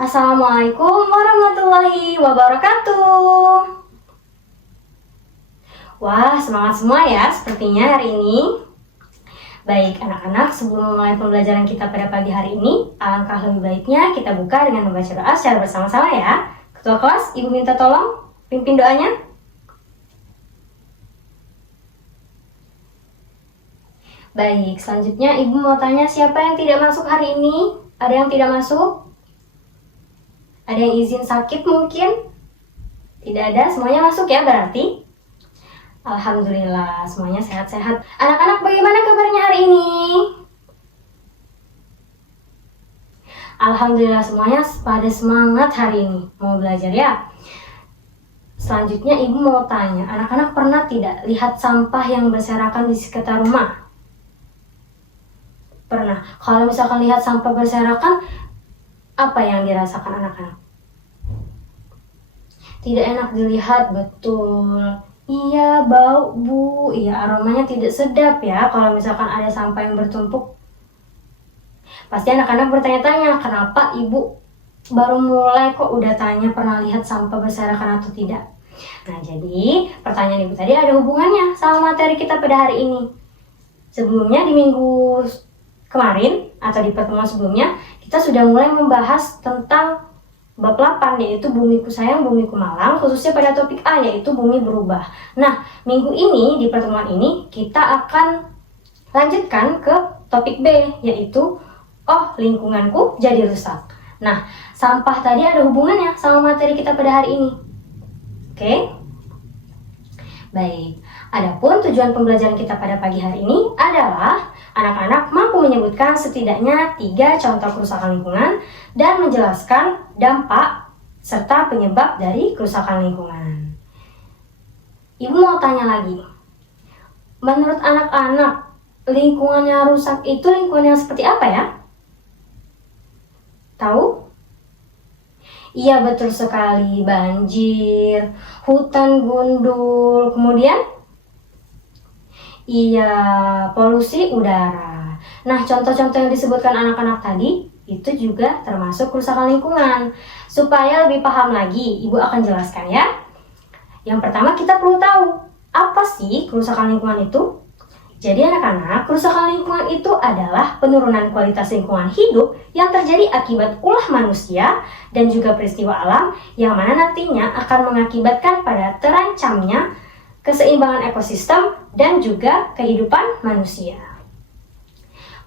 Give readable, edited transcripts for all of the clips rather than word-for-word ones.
Assalamualaikum warahmatullahi wabarakatuh. Wah, semangat semua ya sepertinya hari ini. Baik anak-anak, sebelum memulai pembelajaran kita pada pagi hari ini, alangkah lebih baiknya kita buka dengan membaca doa secara bersama-sama ya. Ketua kelas, Ibu minta tolong pimpin doanya. Baik, selanjutnya Ibu mau tanya siapa yang tidak masuk hari ini? Ada yang tidak masuk? Ada yang izin sakit mungkin? Tidak ada, semuanya masuk ya berarti? Alhamdulillah, semuanya sehat-sehat. Anak-anak bagaimana kabarnya hari ini? Alhamdulillah semuanya pada semangat hari ini. Mau belajar ya? Selanjutnya Ibu mau tanya, anak-anak pernah tidak lihat sampah yang berserakan di sekitar rumah? Pernah. Kalau misalkan lihat sampah berserakan, apa yang dirasakan anak-anak? Tidak enak dilihat, betul. Iya, bau, Bu. Iya, aromanya tidak sedap ya kalau misalkan ada sampah yang bertumpuk. Pasti anak-anak bertanya-tanya, kenapa Ibu baru mulai kok udah tanya pernah lihat sampah berserakan atau tidak? Nah, jadi pertanyaan Ibu tadi ada hubungannya sama materi kita pada hari ini. Sebelumnya di minggu kemarin atau di pertemuan sebelumnya, kita sudah mulai membahas tentang bab 8 yaitu Bumiku Sayang, Bumiku Malang, khususnya pada topik A yaitu bumi berubah. Nah, minggu ini di pertemuan ini kita akan lanjutkan ke topik B yaitu lingkunganku jadi rusak. Nah, sampah tadi ada hubungannya sama materi kita pada hari ini. Oke? Baik. Adapun tujuan pembelajaran kita pada pagi hari ini adalah anak-anak mampu menyebutkan setidaknya 3 contoh kerusakan lingkungan dan menjelaskan dampak serta penyebab dari kerusakan lingkungan. Ibu mau tanya lagi, menurut anak-anak lingkungan yang rusak itu lingkungan yang seperti apa ya? Tahu? Iya, betul sekali, banjir, hutan gundul, kemudian iya, polusi udara. Nah, contoh-contoh yang disebutkan anak-anak tadi itu juga termasuk kerusakan lingkungan. Supaya lebih paham lagi, Ibu akan jelaskan ya. Yang pertama kita perlu tahu, apa sih kerusakan lingkungan itu? Jadi anak-anak, kerusakan lingkungan itu adalah penurunan kualitas lingkungan hidup yang terjadi akibat ulah manusia dan juga peristiwa alam yang mana nantinya akan mengakibatkan pada terancamnya keseimbangan ekosistem dan juga kehidupan manusia.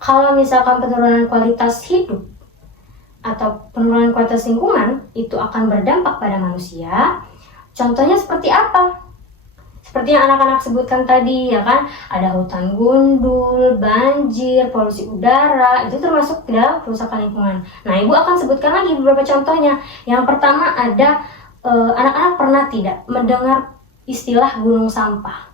Kalau misalkan penurunan kualitas hidup atau penurunan kualitas lingkungan itu akan berdampak pada manusia, contohnya seperti apa? Seperti yang anak-anak sebutkan tadi ya kan, ada hutan gundul, banjir, polusi udara, itu termasuk dalam kerusakan lingkungan. Nah, Ibu akan sebutkan lagi beberapa contohnya. Yang pertama ada anak-anak pernah tidak mendengar istilah gunung sampah?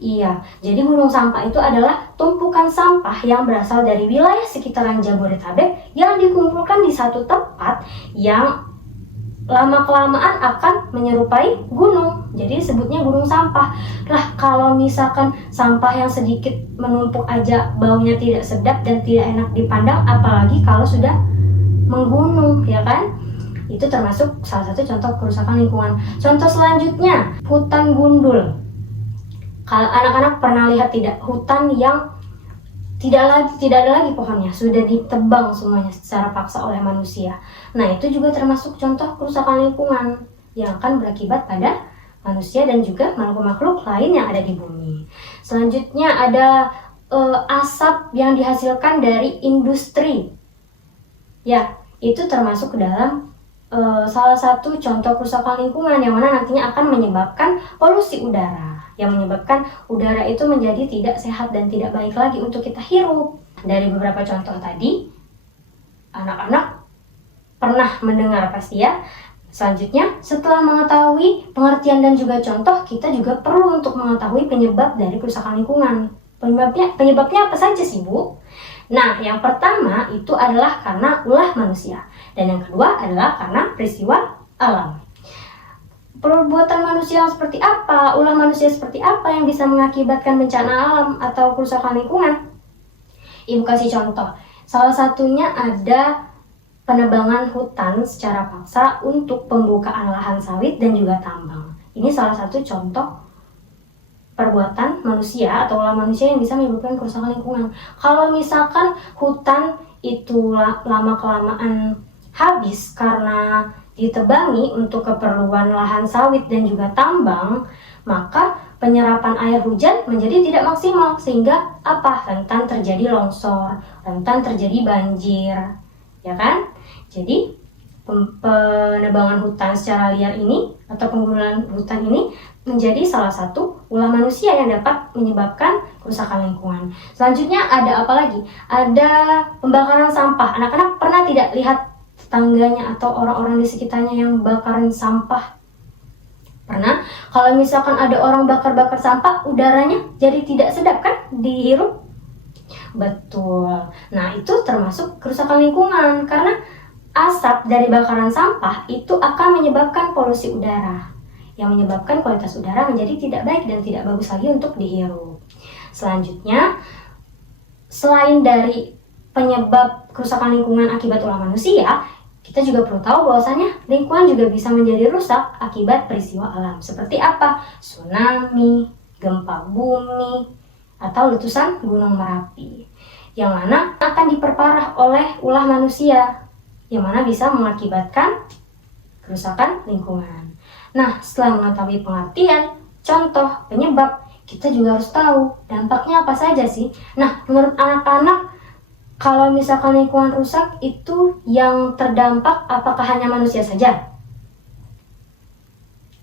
Iya, jadi gunung sampah itu adalah tumpukan sampah yang berasal dari wilayah sekitaran Jabodetabek yang dikumpulkan di satu tempat yang lama-kelamaan akan menyerupai gunung. Jadi disebutnya gunung sampah. Lah, kalau misalkan sampah yang sedikit menumpuk aja baunya tidak sedap dan tidak enak dipandang, apalagi kalau sudah menggunung, ya kan? Itu termasuk salah satu contoh kerusakan lingkungan. Contoh selanjutnya, hutan gundul. Kalau anak-anak pernah lihat tidak, hutan yang tidak ada lagi pohonnya, sudah ditebang semuanya secara paksa oleh manusia. Nah, itu juga termasuk contoh kerusakan lingkungan yang akan berakibat pada manusia dan juga makhluk-makhluk lain yang ada di bumi. Selanjutnya ada asap yang dihasilkan dari industri. Ya, itu termasuk ke dalam salah satu contoh kerusakan lingkungan yang mana nantinya akan menyebabkan polusi udara, yang menyebabkan udara itu menjadi tidak sehat dan tidak baik lagi untuk kita hirup. Dari beberapa contoh tadi, anak-anak pernah mendengar pasti ya. Selanjutnya, setelah mengetahui pengertian dan juga contoh, kita juga perlu untuk mengetahui penyebab dari kerusakan lingkungan. Penyebabnya apa saja sih, Bu? Nah, yang pertama itu adalah karena ulah manusia. Dan yang kedua adalah karena peristiwa alam. Perbuatan manusia yang seperti apa, ulah manusia seperti apa yang bisa mengakibatkan bencana alam atau kerusakan lingkungan? Ibu kasih contoh. Salah satunya ada penebangan hutan secara paksa untuk pembukaan lahan sawit dan juga tambang. Ini salah satu contoh perbuatan manusia atau ulah manusia yang bisa menyebabkan kerusakan lingkungan. Kalau misalkan hutan itu lama-kelamaan habis karena ditebangi untuk keperluan lahan sawit dan juga tambang, maka penyerapan air hujan menjadi tidak maksimal, sehingga rentan terjadi longsor, rentan terjadi banjir, ya kan? Jadi penebangan hutan secara liar ini atau penggunaan hutan ini menjadi salah satu ulah manusia yang dapat menyebabkan kerusakan lingkungan. Selanjutnya ada apa lagi? Ada pembakaran sampah. Anak-anak pernah tidak lihat tetangganya atau orang-orang di sekitarnya yang bakaran sampah? Pernah? Kalau misalkan ada orang bakar-bakar sampah, udaranya jadi tidak sedap kan dihirup? Betul. Nah, itu termasuk kerusakan lingkungan karena asap dari bakaran sampah itu akan menyebabkan polusi udara, yang menyebabkan kualitas udara menjadi tidak baik dan tidak bagus lagi untuk dihirup. Selanjutnya, selain dari penyebab kerusakan lingkungan akibat ulah manusia, kita juga perlu tahu bahwasanya lingkungan juga bisa menjadi rusak akibat peristiwa alam. Seperti apa? Tsunami, gempa bumi, atau letusan Gunung Merapi. Yang mana akan diperparah oleh ulah manusia, yang mana bisa mengakibatkan kerusakan lingkungan. Nah, setelah mengetahui pengertian, contoh, penyebab, kita juga harus tahu dampaknya apa saja sih. Nah, menurut anak-anak, kalau misalkan lingkungan rusak, itu yang terdampak apakah hanya manusia saja?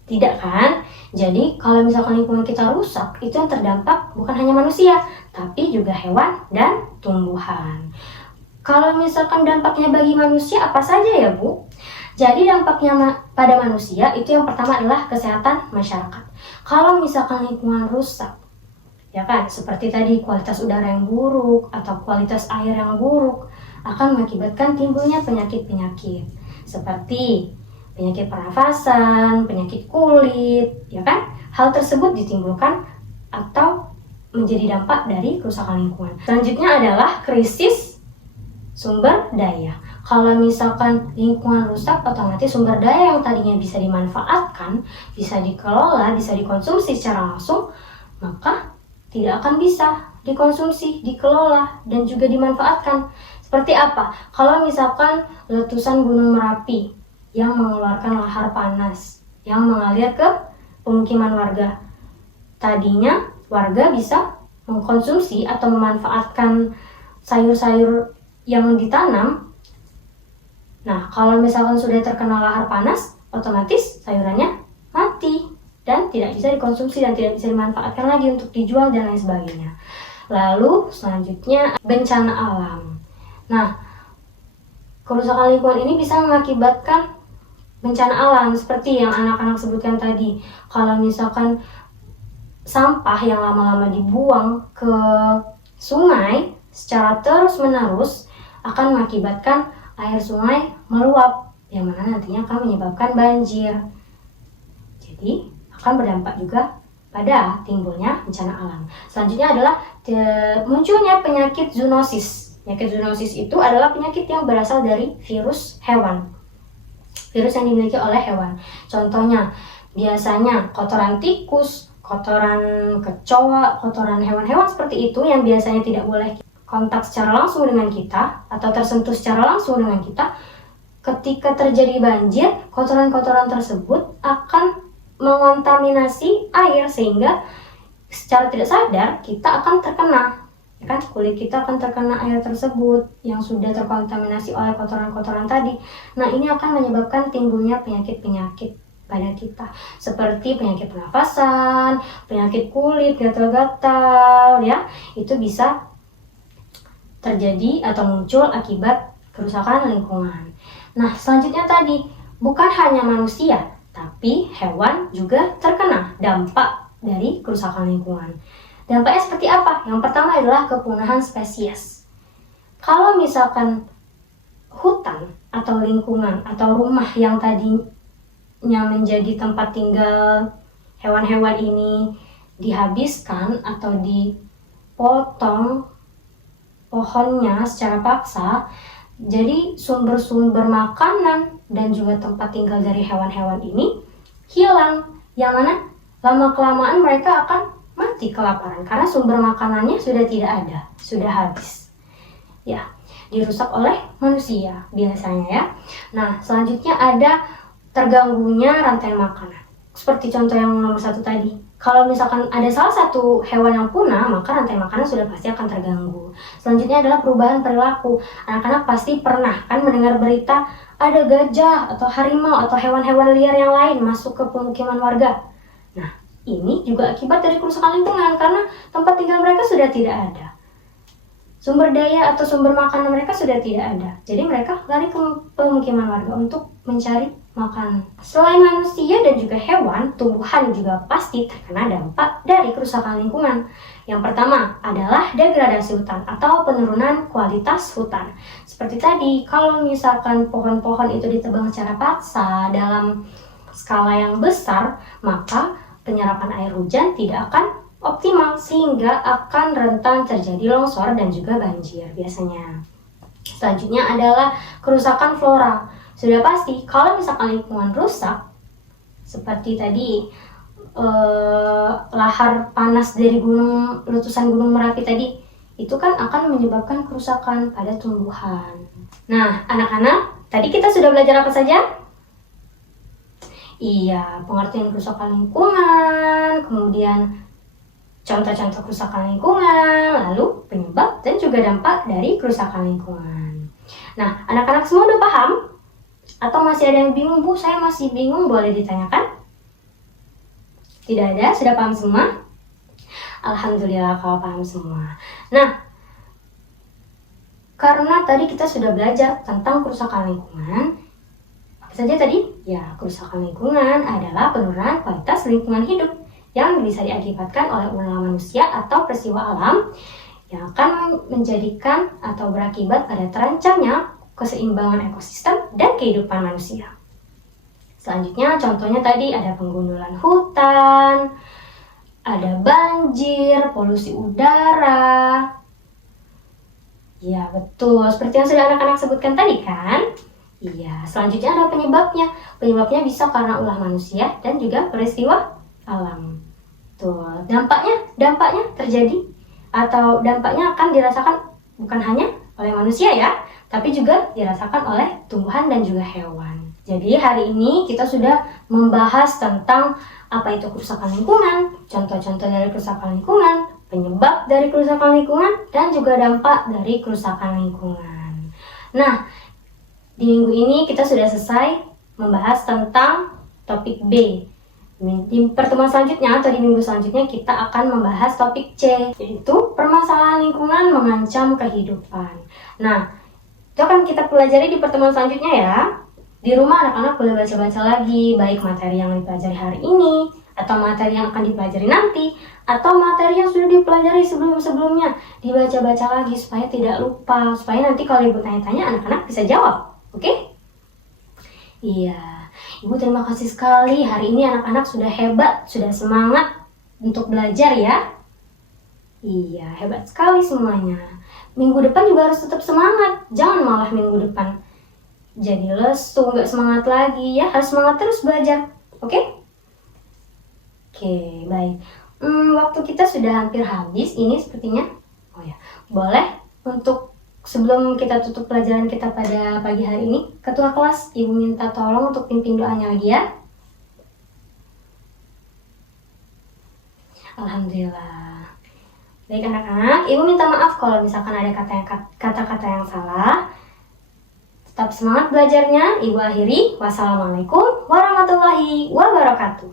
Tidak kan? Jadi, kalau misalkan lingkungan kita rusak, itu yang terdampak bukan hanya manusia, tapi juga hewan dan tumbuhan. Kalau misalkan dampaknya bagi manusia, apa saja ya, Bu? Jadi dampaknya pada manusia itu yang pertama adalah kesehatan masyarakat. Kalau misalkan lingkungan rusak, ya kan, seperti tadi kualitas udara yang buruk atau kualitas air yang buruk akan mengakibatkan timbulnya penyakit-penyakit seperti penyakit pernafasan, penyakit kulit, ya kan? Hal tersebut ditimbulkan atau menjadi dampak dari kerusakan lingkungan. Selanjutnya adalah krisis sumber daya. Kalau misalkan lingkungan rusak, otomatis sumber daya yang tadinya bisa dimanfaatkan, bisa dikelola, bisa dikonsumsi secara langsung, maka tidak akan bisa dikonsumsi, dikelola, dan juga dimanfaatkan. Seperti apa? Kalau misalkan letusan Gunung Merapi yang mengeluarkan lahar panas yang mengalir ke pemukiman warga. Tadinya warga bisa mengkonsumsi atau memanfaatkan sayur-sayur yang ditanam. Nah, kalau misalkan sudah terkena lahar panas, otomatis sayurannya mati dan tidak bisa dikonsumsi dan tidak bisa dimanfaatkan lagi untuk dijual dan lain sebagainya. Lalu selanjutnya bencana alam. Nah, kerusakan lingkungan ini bisa mengakibatkan bencana alam seperti yang anak-anak sebutkan tadi. Kalau misalkan sampah yang lama-lama dibuang ke sungai secara terus-menerus akan mengakibatkan air sungai meluap, yang mana nantinya akan menyebabkan banjir. Jadi akan berdampak juga pada timbulnya bencana alam. Selanjutnya adalah munculnya penyakit zoonosis. Penyakit zoonosis itu adalah penyakit yang berasal dari virus hewan. Virus yang dimiliki oleh hewan. Contohnya, biasanya kotoran tikus, kotoran kecoa, kotoran hewan-hewan seperti itu yang biasanya tidak boleh kontak secara langsung dengan kita atau tersentuh secara langsung dengan kita. Ketika terjadi banjir, kotoran-kotoran tersebut akan mengontaminasi air sehingga secara tidak sadar kita akan terkena, ya kan, kulit kita akan terkena air tersebut yang sudah terkontaminasi oleh kotoran-kotoran tadi. Nah, ini akan menyebabkan timbulnya penyakit-penyakit pada kita seperti penyakit pernafasan, penyakit kulit, gatal-gatal, ya. Itu bisa terjadi atau muncul akibat kerusakan lingkungan. Nah, selanjutnya tadi bukan hanya manusia, tapi hewan juga terkena dampak dari kerusakan lingkungan. Dampaknya seperti apa? Yang pertama adalah kepunahan spesies. Kalau misalkan hutan atau lingkungan atau rumah yang tadinya menjadi tempat tinggal hewan-hewan ini dihabiskan atau dipotong pohonnya secara paksa, Jadi sumber-sumber makanan dan juga tempat tinggal dari hewan-hewan ini hilang, yang mana lama-kelamaan mereka akan mati kelaparan karena sumber makanannya sudah tidak ada, sudah habis. Ya, dirusak oleh manusia biasanya ya. Nah, selanjutnya ada terganggunya rantai makanan. Seperti contoh yang nomor 1 tadi. Kalau misalkan ada salah satu hewan yang punah, maka rantai makanan sudah pasti akan terganggu. Selanjutnya adalah perubahan perilaku. Anak-anak pasti pernah kan mendengar berita ada gajah atau harimau atau hewan-hewan liar yang lain masuk ke pemukiman warga. Nah, ini juga akibat dari kerusakan lingkungan karena tempat tinggal mereka sudah tidak ada. Sumber daya atau sumber makanan mereka sudah tidak ada. Jadi mereka lari ke pemukiman warga untuk mencari makanan. Selain manusia dan juga hewan, tumbuhan juga pasti terkena dampak dari kerusakan lingkungan. Yang pertama adalah degradasi hutan atau penurunan kualitas hutan. Seperti tadi, kalau misalkan pohon-pohon itu ditebang secara paksa dalam skala yang besar, maka penyerapan air hujan tidak akan optimal sehingga akan rentan terjadi longsor dan juga banjir biasanya. Selanjutnya adalah kerusakan flora. Sudah pasti kalau misalkan lingkungan rusak, seperti tadi lahar panas dari letusan gunung Merapi tadi, itu kan akan menyebabkan kerusakan pada tumbuhan. Nah, anak-anak, tadi kita sudah belajar apa saja? Iya, pengertian kerusakan lingkungan, kemudian contoh-contoh kerusakan lingkungan, lalu penyebab dan juga dampak dari kerusakan lingkungan. Nah, anak-anak semua udah paham? Atau masih ada yang bingung? Bu, saya masih bingung, boleh ditanyakan? Tidak ada? Sudah paham semua? Alhamdulillah kalau paham semua. Nah, karena tadi kita sudah belajar tentang kerusakan lingkungan, apa saja tadi? Ya, kerusakan lingkungan adalah penurunan kualitas lingkungan hidup yang bisa diakibatkan oleh ulah manusia atau peristiwa alam yang akan menjadikan atau berakibat pada terancamnya keseimbangan ekosistem dan kehidupan manusia. Selanjutnya contohnya tadi ada penggundulan hutan, ada banjir, polusi udara. Ya betul, seperti yang sudah anak-anak sebutkan tadi kan? Iya, selanjutnya ada penyebabnya. Penyebabnya bisa karena ulah manusia dan juga peristiwa alam. Tuh, dampaknya terjadi atau dampaknya akan dirasakan bukan hanya oleh manusia ya, tapi juga dirasakan oleh tumbuhan dan juga hewan. Jadi hari ini kita sudah membahas tentang apa itu kerusakan lingkungan, contoh-contoh dari kerusakan lingkungan, penyebab dari kerusakan lingkungan, dan juga dampak dari kerusakan lingkungan. Nah, di minggu ini kita sudah selesai membahas tentang topik B. Di pertemuan selanjutnya atau di minggu selanjutnya kita akan membahas topik C, yaitu permasalahan lingkungan mengancam kehidupan. Nah, itu akan kita pelajari di pertemuan selanjutnya ya. Di rumah anak-anak boleh baca-baca lagi, baik materi yang dipelajari hari ini, atau materi yang akan dipelajari nanti, atau materi yang sudah dipelajari sebelum-sebelumnya. Dibaca-baca lagi supaya tidak lupa, supaya nanti kalau ibu tanya-tanya anak-anak bisa jawab. Oke? Iya. Ibu terima kasih sekali, hari ini anak-anak sudah hebat, sudah semangat untuk belajar ya. Iya, hebat sekali semuanya. Minggu depan juga harus tetap semangat, jangan malah minggu depan jadi lesu, nggak semangat lagi ya, harus semangat terus belajar, oke? Oke, baik. Waktu kita sudah hampir habis, ini sepertinya, oh ya, boleh untuk sebelum kita tutup pelajaran kita pada pagi hari ini, ketua kelas, ibu minta tolong untuk pimpin doanya lagi ya. Alhamdulillah. Baik anak-anak, ibu minta maaf kalau misalkan ada kata-kata yang salah. Tetap semangat belajarnya, ibu akhiri. Wassalamualaikum warahmatullahi wabarakatuh.